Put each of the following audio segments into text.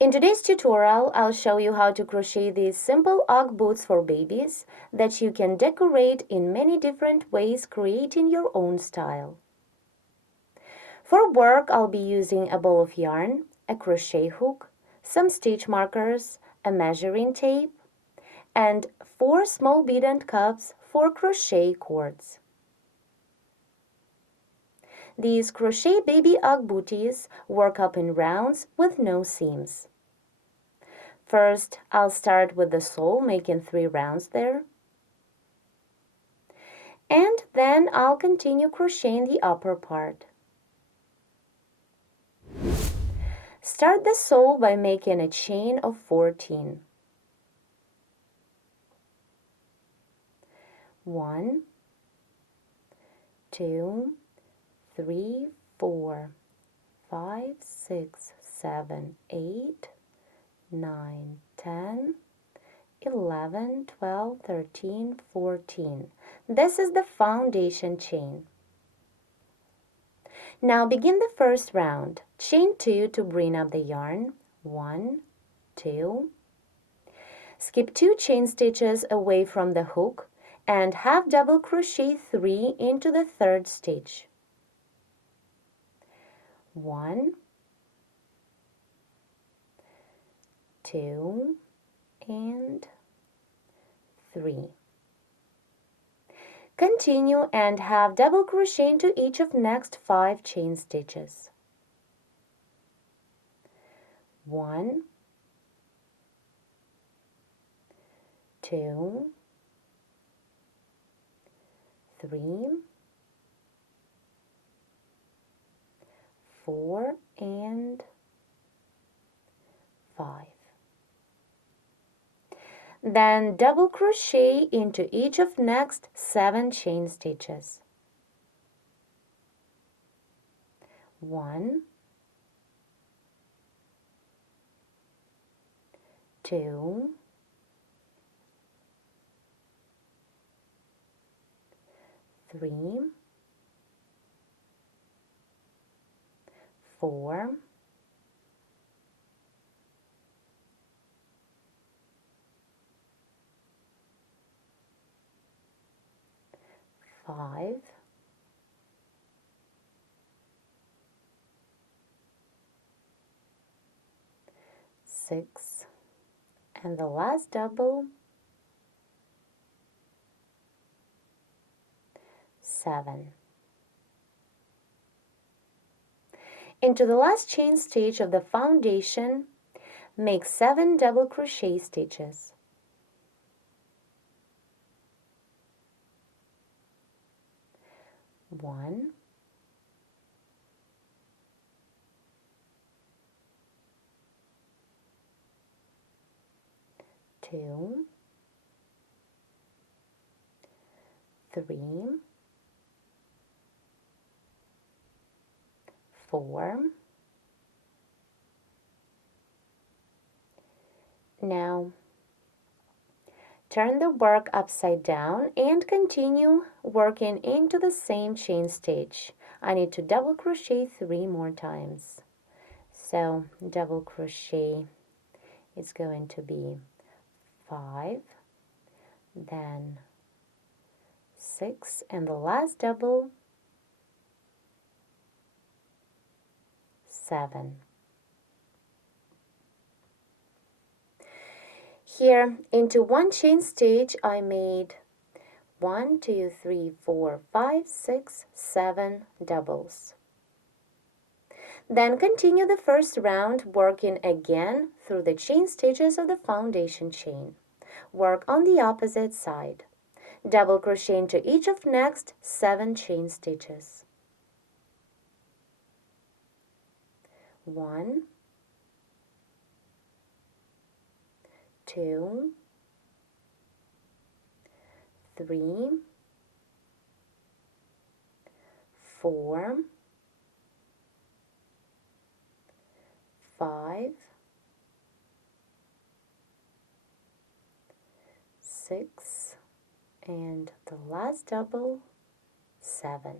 In today's tutorial, I'll show you how to crochet these simple Ugg boots for babies that you can decorate in many different ways, creating your own style. For work, I'll be using a ball of yarn, a crochet hook, some stitch markers, a measuring tape, and 4 small bead end cups for crochet cords. These crochet baby Ugg booties work up in rounds with no seams. First, I'll start with the sole, making 3 rounds there. And then I'll continue crocheting the upper part. Start the sole by making a chain of 14. 1, 2, 3, 4, 5, 6, 7, 8, 9, 10, 11, 12, 13, 14. This is the foundation chain. Now begin the first round. Chain 2 to bring up the yarn. 1, 2. Skip 2 chain stitches away from the hook and half double crochet 3 into the third stitch. 1, 2, and 3. Continue and half double crochet into each of next 5 chain stitches. 1, 2, 3, 4, and 5. Then double crochet into each of next 7 chain stitches. 1, 2, 3, 4, 5, 6, and the last double, 7. Into the last chain stitch of the foundation, make 7 double crochet stitches. 1, 2, 3, 4. Now, turn the work upside down and continue working into the same chain stitch. I need to double crochet 3 more times. So, double crochet is going to be 5, then 6, and the last double, 7. Here, into 1 chain stitch, I made 1, 2, 3, 4, 5, 6, 7 doubles. Then continue the first round working again through the chain stitches of the foundation chain. Work on the opposite side. Double crochet into each of next 7 chain stitches. 1, 2, 3, 4, 5, 6, and the last double, 7.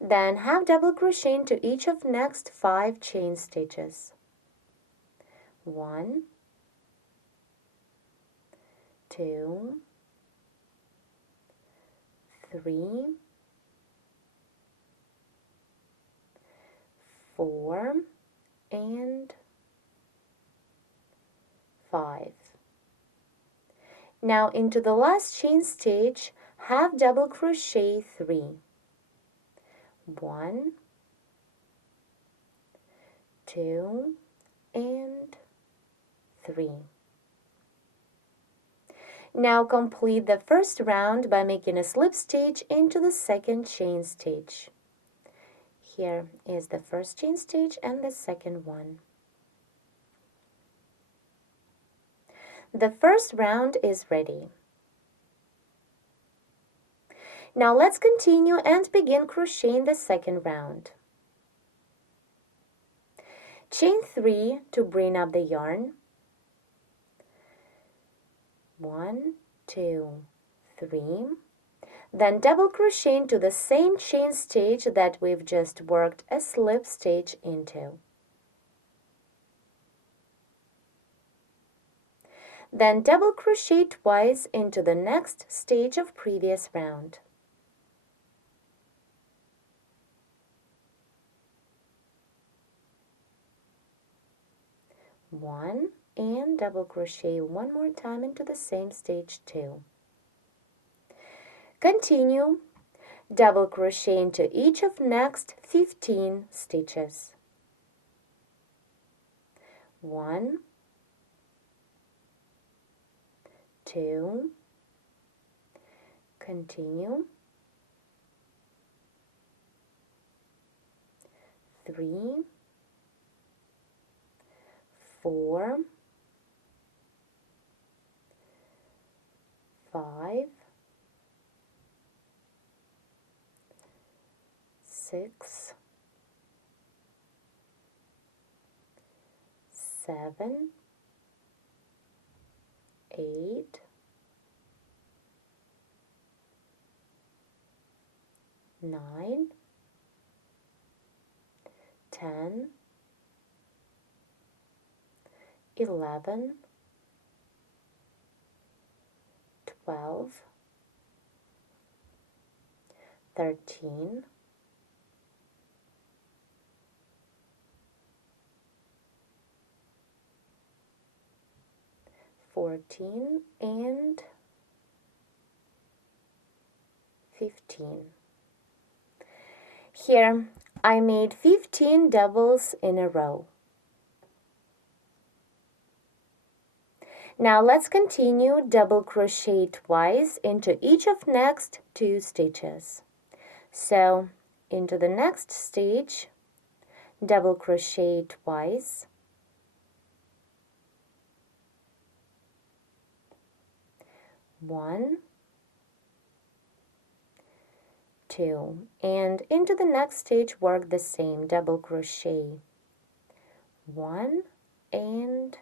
Then half double crochet into each of next 5 chain stitches. 1, 2, 3, 4, and 5. Now into the last chain stitch, half double crochet 3. 1, 2, and 3. Now complete the first round by making a slip stitch into the second chain stitch. Here is the first chain stitch and the second one. The first round is ready. Now let's continue and begin crocheting the second round. Chain 3 to bring up the yarn. 1, 2, 3. Then double crochet into the same chain stitch that we've just worked a slip stitch into. Then double crochet twice into the next stitch of previous round. One, and double crochet one more time into the same stitch 2. Continue, double crochet into each of next 15 stitches. 1, 2, continue, 3, 4, 5, 6, 7, 8, 9, 10, 11, 12, 13, 14, and 15. Here I made 15 doubles in a row. Now let's continue, double crochet twice into each of next 2 stitches. So into the next stitch, double crochet twice, 1, 2, and into the next stitch work the same, double crochet 1 and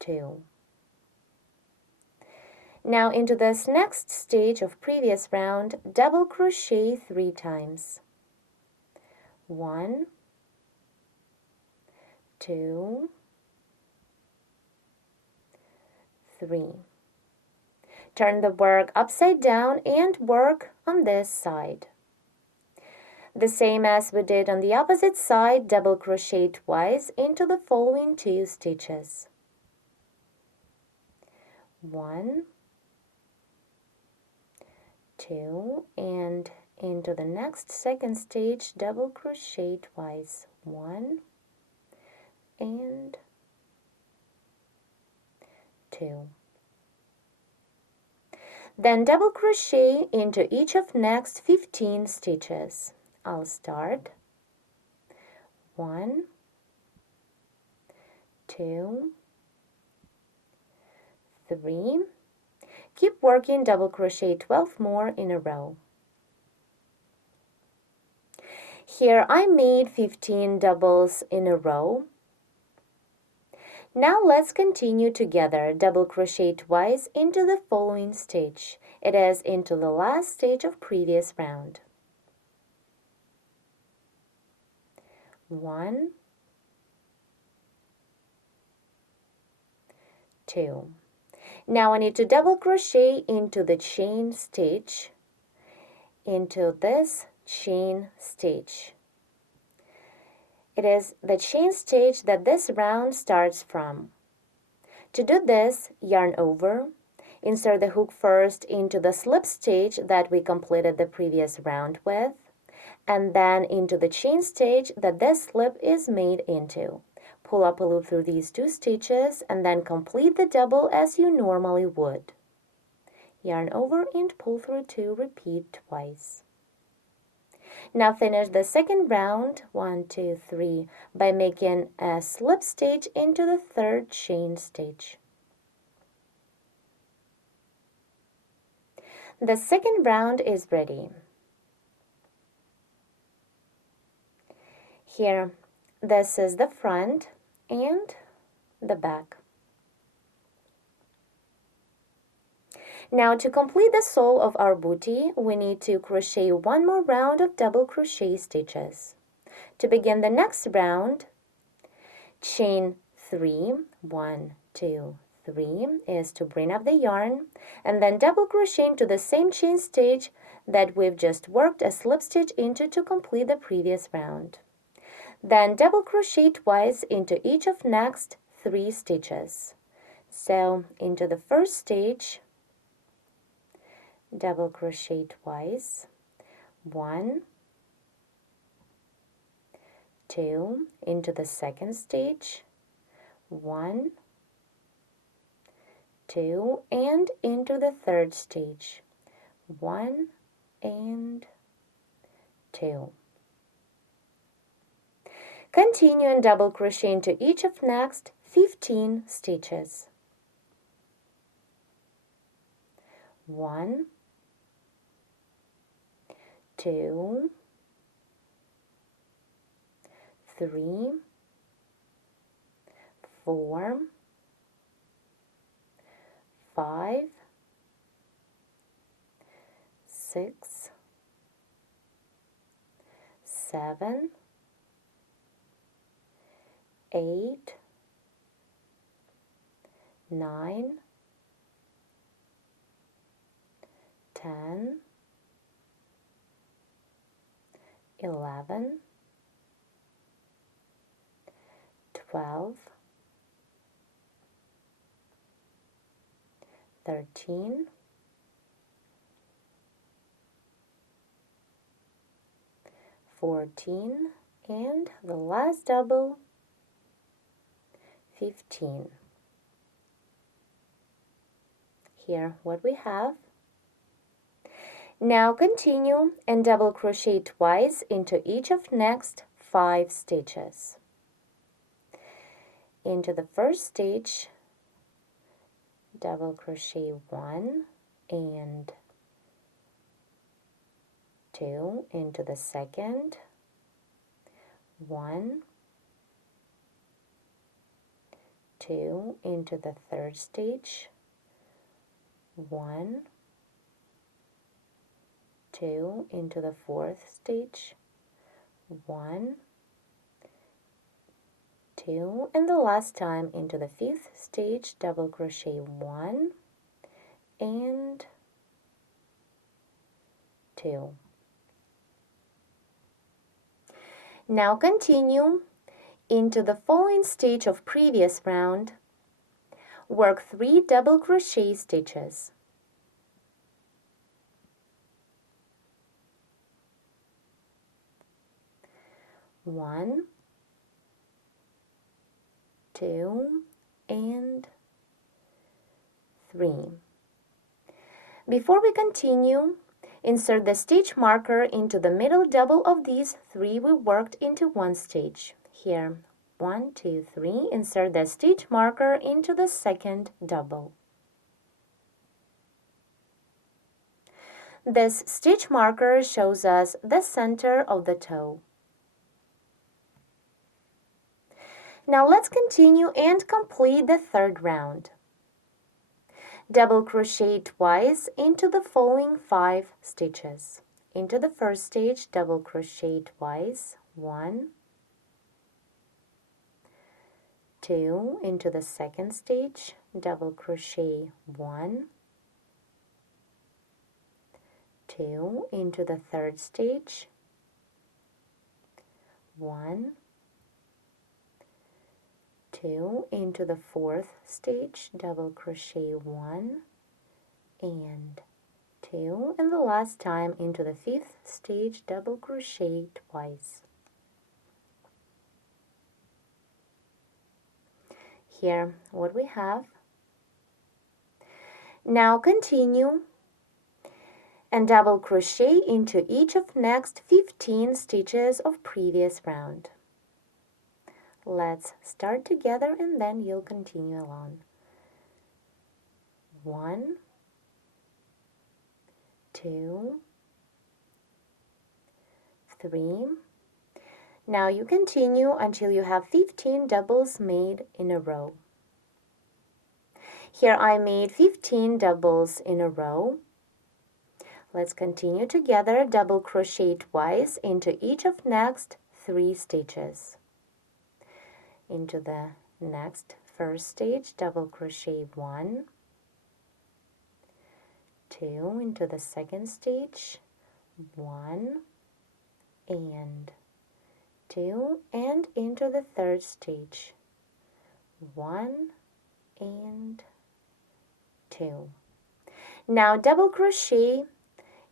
2. Now into this next stage of previous round, double crochet 3 times. 1, 2, 3. Turn the work upside down and work on this side. The same as we did on the opposite side, double crochet twice into the following 2 stitches. 1, 2, and into the next second stitch, double crochet twice. 1 and 2. Then double crochet into each of next 15 stitches. I'll start 1, 2, 3. Keep working, double crochet 12 more in a row. Here I made 15 doubles in a row. Now let's continue together, double crochet twice into the following stitch. It is into the last stitch of previous round. 1, 2. Now I need to double crochet into the chain stitch, into this chain stitch. It is the chain stitch that this round starts from. To do this, yarn over, insert the hook first into the slip stitch that we completed the previous round with, and then into the chain stitch that this slip is made into. Pull up a loop through these 2 stitches and then complete the double as you normally would. Yarn over and pull through 2, repeat twice. Now finish the second round, 1, 2, 3, by making a slip stitch into the 3rd chain stitch. The second round is ready. Here, this is the front and the back. Now to complete the sole of our bootie, we need to crochet 1 more round of double crochet stitches. To begin the next round, chain 3, 1, 2, 3 is to bring up the yarn, and then double crochet into the same chain stitch that we've just worked a slip stitch into to complete the previous round. Then double crochet twice into each of next 3 stitches. So into the first stitch, double crochet twice, 1, 2, into the second stitch, 1, 2, and into the third stitch, 1 and 2. Continue and double crochet into each of next 15 stitches. 1, 2, 3, 4, 5, 6, 7, 8, 9, 10, 11, 12, 13, 14, and the last double, 15. Here what we have. Now continue and double crochet twice into each of next 5 stitches. Into the first stitch, double crochet 1 and 2, into the second, 1, 2, into the third stitch, 1, 2, into the fourth stitch, 1, 2, and the last time into the fifth stitch, double crochet 1 and 2. Now continue into the following stitch of previous round. Work 3 double crochet stitches. 1, 2, and 3. Before we continue, insert the stitch marker into the middle double of these 3 we worked into one stitch. Here, 1, 2, 3, insert the stitch marker into the second double. This stitch marker shows us the center of the toe. Now let's continue and complete the third round. Double crochet twice into the following 5 stitches. Into the first stitch, double crochet twice, 1, 2 into the second stitch, double crochet 1, 2 into the third stitch, 1, 2 into the fourth stitch, double crochet 1 and 2, and the last time into the fifth stitch, double crochet twice. Here what we have. Now continue and double crochet into each of next 15 stitches of previous round. Let's start together and then you'll continue along. 1, 2, 3. Now you continue until you have 15 doubles made in a row. Here I made 15 doubles in a row. Let's continue together, double crochet twice into each of next 3 stitches. Into the next first stitch, double crochet 1, 2 into the second stitch, 1 and 2, and into the third stitch, 1 and 2. Now double crochet,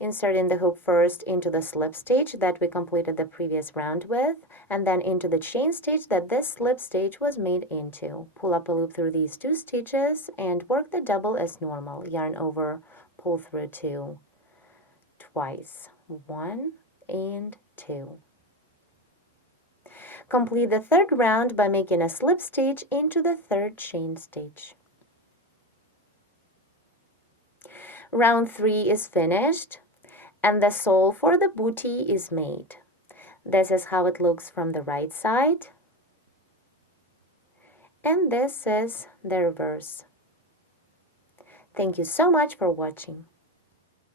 inserting the hook first into the slip stitch that we completed the previous round with, and then into the chain stitch that this slip stitch was made into. Pull up a loop through these 2 stitches and work the double as normal. Yarn over, pull through 2 twice, 1 and 2. Complete the third round by making a slip stitch into the third chain stitch. Round 3 is finished and the sole for the bootie is made. This is how it looks from the right side, and this is the reverse. Thank you so much for watching.